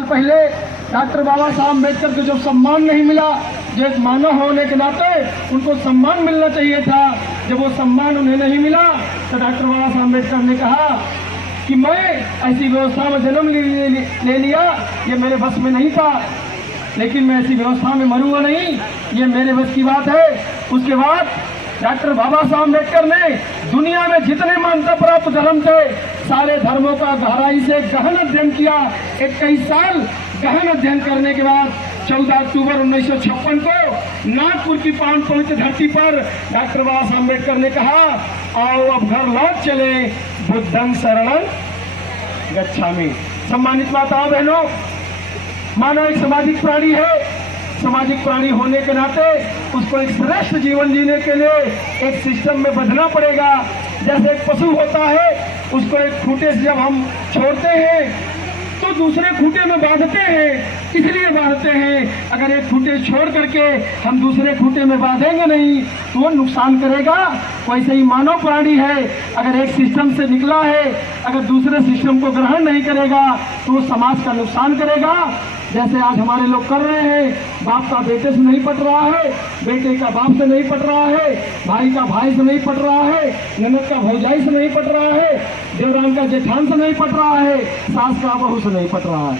साल पहले डॉक्टर बाबा साहब अम्बेडकर को जब सम्मान नहीं मिला, जो एक मानव होने के नाते उनको सम्मान मिलना चाहिए था, जब वो सम्मान उन्हें नहीं मिला तो डॉक्टर बाबा साहब अम्बेडकर ने कहा कि मैं ऐसी व्यवस्था में जन्म ले लिया, ये मेरे बस में नहीं था, लेकिन मैं ऐसी व्यवस्था में मरूंगा नहीं, ये मेरे बस की बात है। उसके बाद डॉक्टर बाबा साहब अम्बेडकर ने दुनिया में जितने मान्यता प्राप्त धर्म थे सारे धर्मों का गहराई से गहन अध्ययन किया। 21 साल गहन अध्ययन करने के बाद 14 अक्टूबर 1956 को नागपुर की पावन पवित्र धरती पर डॉक्टर बाबा साहब अम्बेडकर ने कहा, आओ अब घर लौट चले, बुद्धं शरणं गच्छामि। सम्मानित माताओं बहनों, मानव एक सामाजिक प्राणी है। सामाजिक प्राणी होने के नाते उसको एक श्रेष्ठ जीवन जीने के लिए एक सिस्टम में बंधना पड़ेगा। जैसे एक पशु होता है, उसको एक खूंटे से जब हम छोड़ते हैं तो दूसरे खूंटे में बांधते हैं, इसलिए बांधते हैं। अगर एक खूंटे छोड़ करके हम दूसरे खूंटे में बांधेंगे नहीं तो वो नुकसान करेगा। वैसे ही मानव प्राणी है, अगर एक सिस्टम से निकला है, अगर दूसरे सिस्टम को ग्रहण नहीं करेगा तो वो समाज का नुकसान करेगा। जैसे आज हमारे लोग कर रहे हैं, बाप का बेटे से नहीं पट रहा है, बेटे का बाप से नहीं पट रहा है, भाई का भाई से नहीं पट रहा है, ननद का भौजाई से नहीं पट रहा है, देवरान का जेठान से नहीं पट रहा है, सास का बहू से नहीं पट रहा है।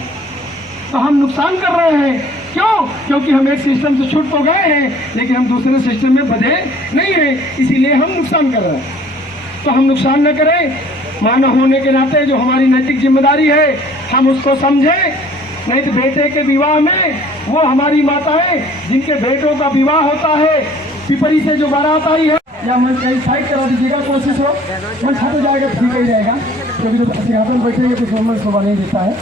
तो हम नुकसान कर रहे हैं। क्यों? क्योंकि हम एक सिस्टम से छूट तो गए हैं लेकिन हम दूसरे सिस्टम में बंधे नहीं हैं, इसीलिए हम नुकसान कर रहे हैं। तो हम नुकसान न करें। मानव होने के नाते जो हमारी नैतिक जिम्मेदारी है हम उसको समझें। नहीं तो बेटे के विवाह में वो हमारी माताएं जिनके बेटों का विवाह होता है, पिपरी से जो बारात आई है, या मन कहीं साइड करा दीजिएगा, कोशिश हो मन छट हो जाएगा, ठीक ही रहेगा, क्योंकि तो सिंहासन में बैठेंगे तो मन शोभा नहीं देता है।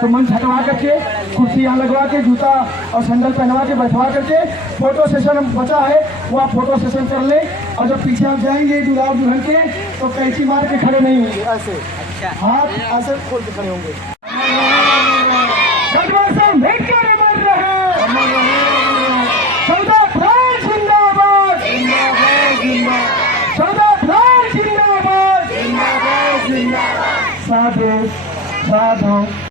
तो मन छटवा करके कुर्सी यहाँ लगवा के जूता और सैंडल पहनवा के बैठवा करके फोटो सेशन बचा है वो आप फोटो सेशन कर ले। और जब पीछे आप जाएंगे दूल्हा दुल्हन के तो कैंची मार के खड़े नहीं होंगे, ऐसे हाथ ऐसे खोल के खड़े होंगे। साधु साधु।